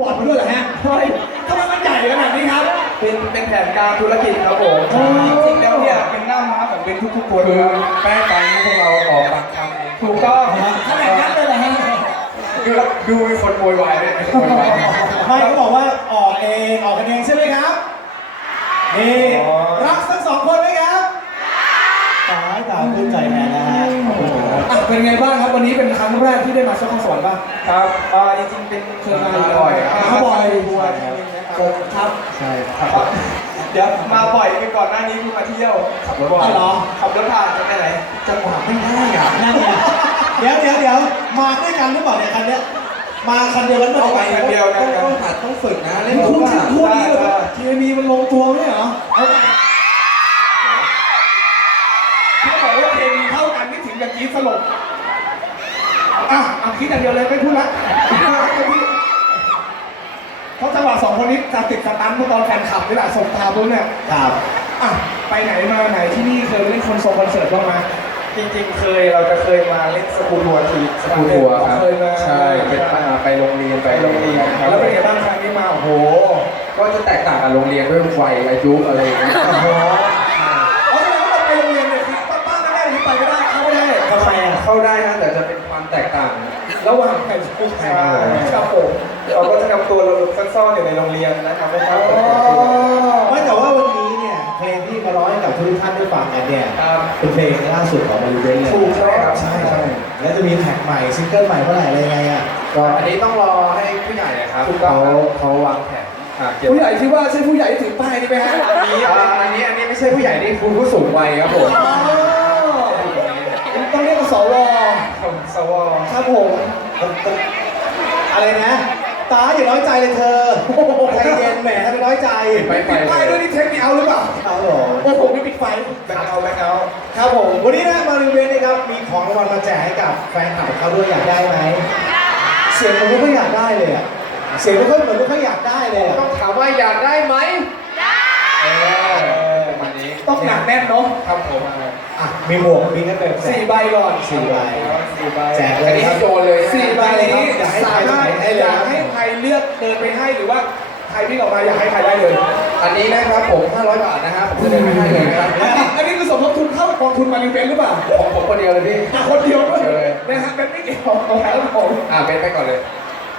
บอร์ดมาด้วยเหรอฮะเฮ้ยทำไมมันใหญ่ขนาดนี้ครับ เป็นเป็นแผนการธุรกิจครับผมอ๋อจริงๆแล้วเนี่ยเป็นหน้าม้าของเป็นทุกๆคนคือแป้งไปนี่พวกเราออกปากคำเองถูกต้องขนาดนั้นเลยเหรอฮะคือดูมีคนโวยวายเลยมีคนโวยวายไม่เขาบอกว่าออกเองออกกันเองใช่ไหมครับนี่อ๋อรักทั้งสองคนไหมครับตายตายขึ้นใจแทนนะฮะอะ เป็นไงบ้างครับวันนี้เป็นครั้งแรกที่ได้มาช็อปคอนสวรรค์ป่ะครับอ่าจริงๆเป็นเคยมาบ่อยครับมาบ่อยทัวร์ทีนึงนะครับครับใช่ครับเดี๋ยวมาบ่อยคือก่อนหน้านี้คือมาเที่ยวขับรถบ่อยอ๋อเหรอขับรถผ่านจะไปไหนจังหวะไม่ได้อะนั่นไงเดี๋ยวเดี๋ยวเดี๋ยวมาด้วยกันหรือเปล่าเนี่ยคันเนี้ยมาคันเดียวกันเอาไปคนเดียวนะต้องครัต้บองหัดต้องฝึกนะเล่นนี่รถคู่ว่าที่คู่นี้ได้แบบได้เคมีมันลงตัวไหมเหรอ นไม่ถึงกับกรีดสลบอะเอาคิดอย่างเดียวเลยไม่พูดละเพราะจังหวะสองคนนี้จะติดสตันเมื่อตอนแฟนคลับนี่แหละส่งตามปุ๊บเนี่ยครับอะไปไหนมาไหนที่นี่เคยเล่นคอนเสิร์ตคอนเสิร์ตบ้างไหมจริงๆ เคยเราจะเคยมาเล่นสกูทัวร์ทีสกูทัวร์ครับเคยมาใช่เป็นอ่าไปโรงเรียนไปโรงเรียนครับแล้วเป็นไงบ้างครั้งนี้มาโอ้โห ก็จะแตกต่างกับโรงเรียนด้วยวัยอายุอะไรอย่างเงี้ย เข้าได้นะแต่จะเป็นความแตกต่าง ระหว่างแผ่นผู้ชายครับผมเราก็จะทำตัวเราซ่อนๆอยู่ในโรงเรียนนะครับไม่ครับไม่แต่ว่าวันนี้เนี่ยเพลงที่มาร้องให้กับทุกท่านได้ฟังกันเนี่ยครับเป็นเพลงล่าสุดของมาริเบนเลยถูกใช่ครับใช่ใช่แล้วจะมีแท็กใหม่ซิงเกิลใหม่เมื่อไหร่อะไรยังไงอะก็อันนี้ต้องรอให้ผู้ใหญ่นะครับถูกต้อเขางเขาวางแผนอ่าเกี่ยวผู้ใหญ่ที่ว่าใช่ผู้ใหญ่ที่ถือป้ายนี่ไหมฮะอันนี้อ่าอันนี้อันนี้ไม่ใช่ผู้ใหญ่นี่คุณผู้สูงวัยครับผม ต้องเรียกว่าสวผมสวอครับผมอะไรนะตาอย่าน้อยใจเลยเธอใจเย็นแหมทำไมน้อยใจไปไปปิดป้ายด้วยนี่เทคนิคเอาหรือเปล่าเอาหรอโอ้ผมไม่ปิดไฟแบงค์เอาแบงค์เอาครับผมวันนี้นะมาริเวนนะครับมีของรางวัลมาแจกให้กับแฟนคลับเขาด้วยอยากได้ไหมเสียงมันไม่ค่อยอยากได้เลยอะเสียงไม่ค่อยเหมือนไม่ค่อยอยากได้เลยอะต้องถามว่าอยากได้ไหมได้ ต้องหนักแน่นเนาะครับผมอะมีหมวกมีกันแบบสี่ใบก่อนสี่ใบสี่ใบแจกเลอันยนี้ครัให้บโจรเลยสี่ใบนี้อยากให้ใครสามารถให้เลยอยากให้ใครเลือกเดินไปให้หรือว่าใครที่ออกมาอยากให้ใครได้เลย อันนี้นะครับผม 500 บาทนะครับผมจะเดินไปให้เลยนะครับอันนี้อันนี้คือสมทบทุนเข้ากองทุนมาริเวนหรือเปล่าของผมคนเดียวเลยพี่อะคนเดียวด้วยเชิญเลยนะฮะเป็นไม่เกี่ยวกับแผนผมอ่าเป็นไปก่อนเลย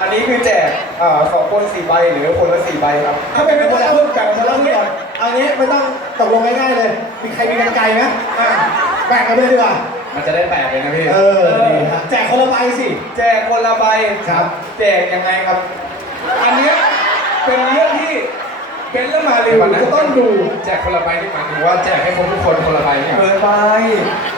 อันนี้คือแจกเอ่อสองคนสี่ใบหรือคนละสี่ใบครับ ถ้าเป็นไม่ได้เอาแบ่งคนละก่อนเอางี้ไม่ต้อง ตกลงง่ายๆเลย มีใครมีกันไกลไหมอะแบ่งกันไปเลยดีกว่า มันจะได้แตกเลยนะพี่เออดีฮะแจกคนละใบสิ แจกคนละใบครับ แจกยังไงครับ อันเนี้ยเป็นเรื่องที่ เป็นเรื่องมาเร็วจะต้องดูแจกคนละใบที่หมายถึงว่าแจกให้คนทุกคนคนละใบเนี่ยเบอร์ใบ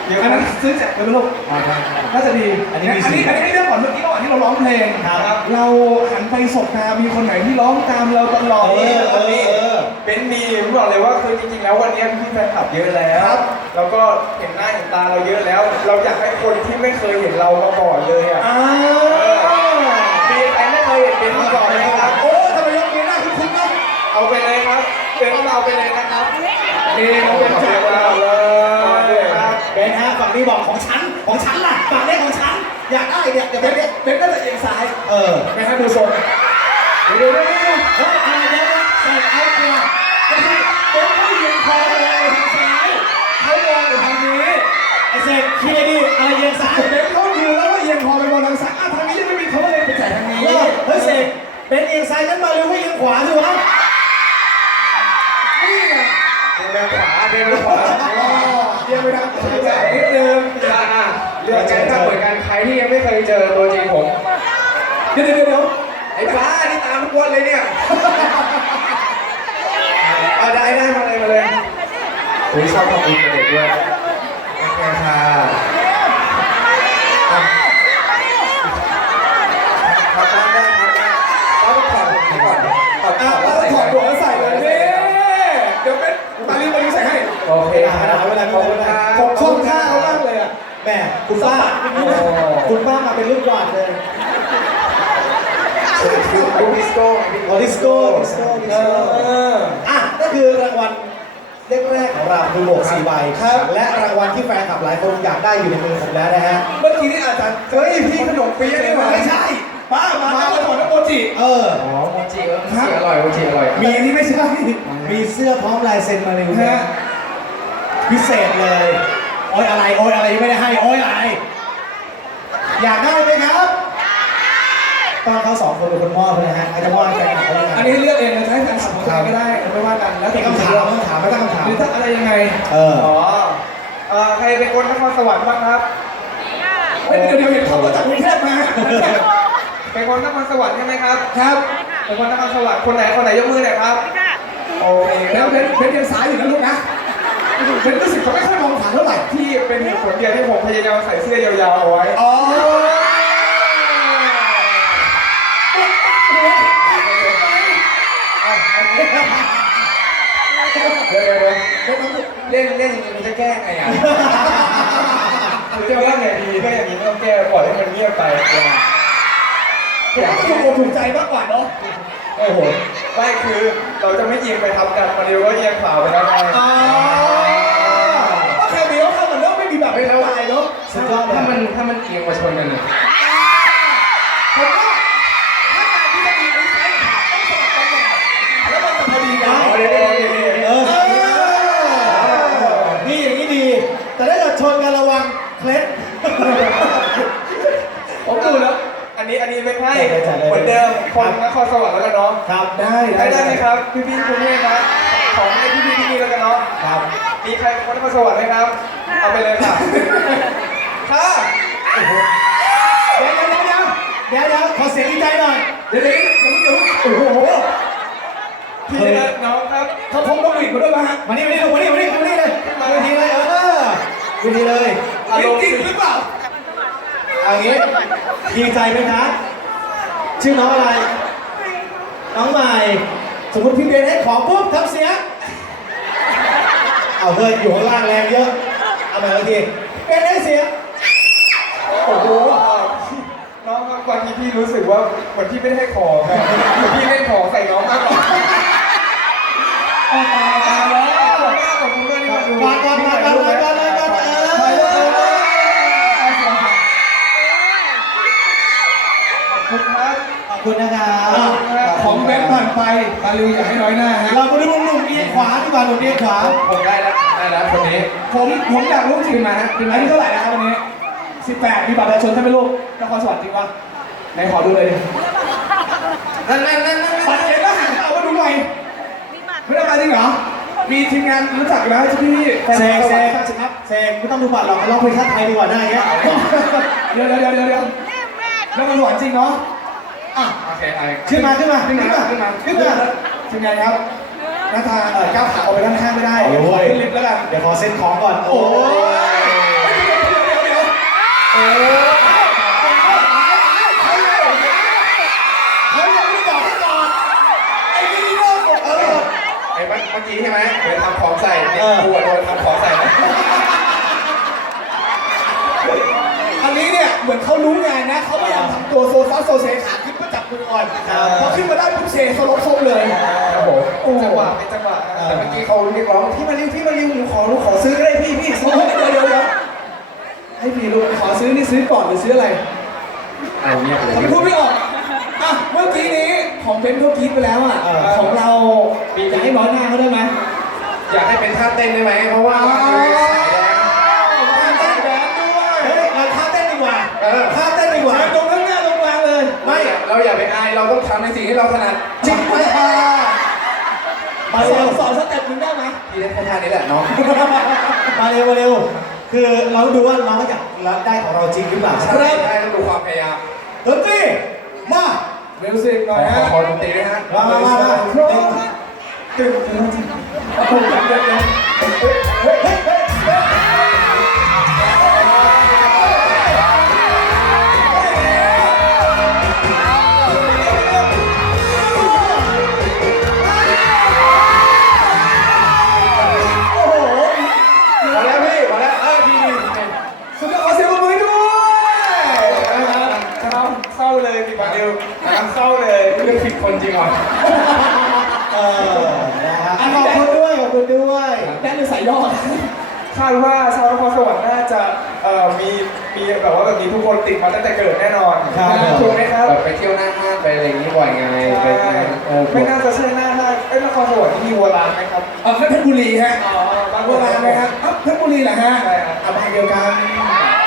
เดี๋ยวอันนั้นซื้อแจกกันไหมลูกอ่าใช่น่าจะดีอันนี้มีอันนี้สิทธิ์อันนี้ให้เรื่องก่อนเมื่อกี้ระหว่างที่เราร้องเพลงครับเราหันไปสบตามีคนไหนที่ร้องตามเราตลอดเออเออเออเป็นมีผมบอกเลยว่าคือจริงๆแล้ววันนี้พี่แฟนคลับเยอะแล้วครับแล้วก็เห็นหน้าเห็นตาเราเยอะแล้ว เราอยากให้คนที่ไม่เคยเห็นเรามาก่อนเลยอะ ไปเลยนะครับนี่เราเป็นแจกเราเลยเบนฮะฝั่งนี้บอกของฉันของฉันล่ะฝั่งนี้ของฉันอยากได้เนี่ยเดี๋ยวเบนเนี่ยเป็นก็จะเอียงซ้ายเออเบนฮะดูทรงเดี๋ยวเดี๋ยวเดี๋ยวเดี๋ยวเฮ้ยอะไรเนี่ยใส่เอาเกลือไม่ใช่เป็นผู้หญิงคอเลยทางซ้ายเขามองอยู่ทางนี้ไอเสกเคลียร์ดิอะไรเยียงซ้ายเป็นเขาดูแล้วว่าเอียงคอไปมองทางซ้ายทางนี้ยังไม่มีเขาเลยไปใส่ทางนี้เฮ้ยเสกเป็นเอียงซ้ายนั้นมาเร็วไม่เอียงขวาสิวะ เดินขวาเดินขวาเอียงไปทางซ้ายนิดนึงอ่าอ่าเรื่องการถ้าเหมือนกันใครที่ยังไม่เคยเจอตัวจริงผมเดี๋ยวเดี๋ยวเดี๋ยวไอ้ฟ้านี่ตามทุกวันเลยเนี่ยเอาได้ได้มาเลยมาเลยผมชอบขอบคุณเด็กด้วยโอเคค่ะอะพักบ้านได้พักบ้านแล้วก็ถอดผมก่อนถอดถ อะ อด แล้วถอดหัวแล้วใส่เลยนี่เดี๋ยวเป็นมารีมารีใส่ให้ โอเค ไม่ได้ไม่ได้ไม่ได้ไม่ได้ ผมชอบท่าเขามากเลยอะ แม่ คุณป้าคุณป้ามาเป็นลูกหวานเลยดูดิสโก้ไงพี่ออดิสโก้ดิสโก้ดิสเอโก้ออะก็คือรางวัลแรกๆของเราคือหมวกสี่ใบครับ และรางวัลที่แฟนคลับหลายคนอยากได้อยู่ในมือผมแล้วนะฮะ เมื่อกี้นี่อาจารย์เฮ้ยพี่ขนมเปี๊ยะนี่หว่าไม่ใช่ป้ามาแล้วมาถอดน้ำโมจิเอออ๋อโมจิเออโมจิอร่อยโมจิอร่อย มีอันนี้ไม่ใช่ มีเสื้อพร้อมลายเซ็นมาริวฮะนะพิเศษเลย โอ้ยอะไร โอ้ยอะไรยังไม่ได้ให้ โอ้ยอะไร อยากได้ไหมครับ ตอนเขาสองคนเป็นคนมอบเลยฮะอาจจะมอบให้แฟนคลับเขาเลยอันนี้เลือกเองนะใช้แฟนคลับของตัวเองก็ได้ไม่ว่ากันแล้วมีแต่คำถามคำถามไม่ตั้งคำถามหรือถ้าอะไรยังไงเอออ๋อเอ่อใครเป็นคนนครสวรรค์บ้างครับเฮ้ยเดี๋ยวเดี๋ยวเห็นเขามาจากกรุงเทพมาเป็นคนนครสวรรค์ใช่ไหมครับ ครับเป็นคนนครสวรรค์คนไหนคนไหนยกมือหน่อยครับโอเคคแล้รัวบเป็นเป็นเดียนซ้ายอยู่นะลูกนะ เป็นรู้สึกเขาไม่ค่อยมองผ่านเท่าไหร่ที่เป็นเหตุผลเดียวที่ผมพยายามใส่เสื้อยาวๆเอาไว้อ๋อเดี๋ยวเดี๋ยวเดี๋ยวเล่นเล่นอย่างนี้มันจะแก้ไงอะคือจะว่าไงดีก็อย่างนี้ไม่ต้องแก้ปล่อยให้มันเงียบไปผมว่าถูกอกถูกใจมากกว่าเนาะโอ้โหไม่คือเราจะไม่เอียงไปทับกันมาเดียวก็เอียงขวาไปแล้วไง แบบไม่ละลายเนาะสุดยอดเลย ถ้ามันถ้ามันเอียงมาชนกันเนี่ยผมว่าถ้าการที่จะมีไอ้ไซส์ขาต้องสลับตำแหน่งแล้วมันจะพอดีกันเดี๋ยวเดี๋ยวเดี๋ยวเดี๋ยวเออนี่อย่างนี้ดี แต่ถ้าเกิดชนกันระวังเคล็ด ผมดูแล้ว อันนี้อันนี้ไม่ใช่จัดเลย เหมือนเดิมคนนครสวรรค์แล้วกันเนาะครับได้ได้ได้ไหมครับ พี่พี่คุณแม่ครับ ของให้พี่พี่ที่นี่แล้วกันเนาะ ครับ มีใครเป็นคนนครสวรรค์ไหมครับ เอาไปเลยค่ะ ค่ะเดี๋ยวเดี๋ยวเดี๋ยวเดี๋ยวเดี๋ยวเดี๋ยวขอเสียงดีใจหน่อย เดี๋ยวเดี๋ยวเดี๋ยวเดี๋ยวโอ้โหพี่เอิร์ธน้องครับเขาพกนกหวีดมาด้วยมาฮะมานี่มานี่ลูกมานี่มานี่มานี่เลยมาเวทีเลยเออเวทีเลยอารมณ์จริงหรือเปล่าเอางี้ดีใจไหมครับชื่อน้องอะไร น้องใหม่ สมมติพี่เบนให้ของปุ๊บทำเสียง เอาเฮ้ยอยู่ข้างล่างแรงเยอะ เอาใหม่อีกทีเบนให้เสียงโอ้โหน้องครับบางทีพี่รู้สึกว่าเหมือนพี่ไม่ได้ให้ของอะเหมือนพี่เล่นของใส่น้องมากกว่าออกมาแล้ว ขอบคุณมากที่มาดู ก่อนก่อนก่อนก่อนก่อนก่อนก่อนเออ ขอบคุณครับ ขอบคุณนะครับ ของแบงค์ผ่าน ไปมาลิวอย่าให้น้อยหน้าฮะเรามาดูหนุ่มเอียงขวาดีกว่าหนุ่มเอียงขวา ผมได้แล้วได้แล้วคนนี้ ผมผมอยากรู้จริงมาฮะอายุเท่าไหร่นะครับวันนี้ 18 มีบัตรประชาชนใช่ไหมลูกนครสวรรค์จริงปะไหนขอดูเลยดินั่นนั่นนั่นนั่นบัตรเห็นแล้วหันเอามาดูหน่อยไม่ได้มาจริงเหรอ มีทีมงานรู้จักอยู่แล้วใช่พี่แฟนเซกเซกคลับครับเซกไม่ต้องดูบัตรหรอกร้องเพลงชาติไทยดีกว่าหน้าอย่างเงี้ยเดี๋ยวเดี๋ยวเดี๋ยวเดี๋ยวเดี๋ยวนครสวรรค์จริงเนาะ อะโอเคไอ้ขึ้นมาขึ้นมาขึ้นมาขึ้นมาขึ้นมาทีมงานครับหน้าทางเอ่อก้าวขาออกไปด้านข้างไม่ได้โอ้เดี๋ยวขอยขึ้นลิฟต์แล้วกันเดี๋ยวขอเซ็นของก่อน โอ้โอ้ยยเดี๋ยวเดี๋ยวเดี๋ยวโอ้เขายังไม่ได้บอกให้ก่อนไอ้นี่โลกเออไอ้เมื่อกี้ใช่ไหมเดี๋ยวทำของใส่เด็กกลัวโดนทำของใส่นะอันนี้เนี่ยเหมือนเขารู้งานนะเขาพยายามทำตัวโซซัสโซเซขาขึ้น มาจับมือก่อนพอขึ้นมาได้ปุ๊บเซสลบซบเลยครับผมจังหวะเป็นจังหวะแต่เมื่อกี้เขาเรียกร้องพี่มาริวพี่มาริวหนูขอหนูขอซื้อก็ได้พี่พี่ซื้อโอ้ยเดี๋ยวเดี๋ยวเดี๋ยวให้พี่ลูกขอซื้อนี่ซื้อก่อนหรือซื้ออะไรเอาเงียบเลยทำไมพูดไม่ออกอะเมื่อกี้นี้ของเบนซ์เขากรีดไปแล้วอะของเราอยากให้ร้อยหน้าเขาได้ไหมอยากให้เป็นท่าเต้นได้ไหมเพราะว่ามันเป็นสายแดนท่าเต้นแดนด้วยเฮ้ยเราท่าเต้นดีกว่าเออท่าเต้นดีกว่า ไม่เราอย่าไปอายเราต้องทำในสิ่งที่เราถนัดจริงไหมอะมาสอเร็นวสอนสเต็ปหนึงได้ไหม พี่ได้แค่ท่านี้แหละน้องมาเร็วมาเร็ว คือเราดูว่าน้องอยากรับได้ของเราจริงหรือเปล่าใช่ได้ต้องดูความพยายามดนตรีมา มิวสิกหขน่ออยฮะขอดนตรีด้วยฮะมามามามาพร้อมตึงตึงตึง เลืองผิดคนจริงเหรอเออนะฮะอะขอบคุณด้วยขอบคุณด้วยแดนหรือสายย่อคาดว่าชาวนครสวรรค์น่าจะเอ่อมีมีแบบว่าแบบนี้ทุกคนติดมาตั้งแต่เกิดแน่นอนครับ ถูกไหมครับ แบบไปเที่ยวหน้าห้างไปอะไรอย่างนี้บ่อยไงไปใช่เออไม่น่าจะใช่หน้าห้างเอ้ยนครสวรรค์ที่มีวัวลานไหมครับ เออเพชรบุรีฮะอ๋อบ้านโบราณไหมครับเอ้าเพชรบุรีเหรอฮะใช่ครับอาบ้านเดียวกัน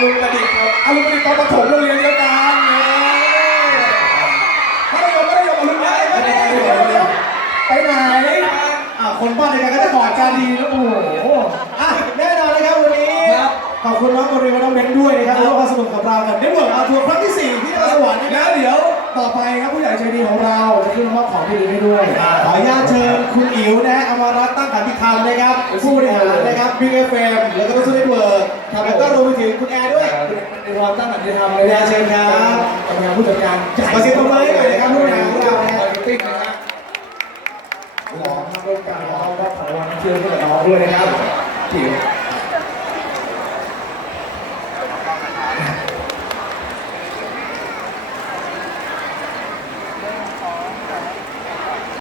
อลุงประดิษฐ์ครับอารุณตอนประถมโรงเรียนเดียวกันมัธยมมัธยมอรุณไปไปไหนไปไหนอะคนบ้านเดียวกันก็จะกอดกันดีแล้วโอ้โหอะแน่นอนนะครับวันนี้ครับขอบคุณน้องมารีและน้องเบนด้วยนะครับร่วมความสนุกกับเรากับเน็ตเวิร์กอาทัวร์ครั้งที่สี่ที่นครสวรรค์นะคแล้รับวเดี๋ยวต่อไปครับผู้ใหญ่ใจดีของเราจะขึ้นมอบของที่ดีให้ด้วยขออนุญาตเชิญคุณอิ๋วนะฮะอมรรั ตน์ตั้งขันติธรรมนะครับ ผู้บริหารนะครับบิ๊กเอฟเอ็มแล้วก็ทุกเน็ตเวิร์กแล้วก็รวมไปถึงคุณแอร์ด้วยในความตั้งใจทำเลยนะเชิญครับกรรมการผู้จัดการใหญ่ขอเสียงปรบมือให้หน่อยนะครับผู้บริหารของเรานะฮะคอยติ้งนะฮะขอมาร่วมกันขอรับของรางวัลเชิญผู้จัดการด้วยนะครับจิ๋ว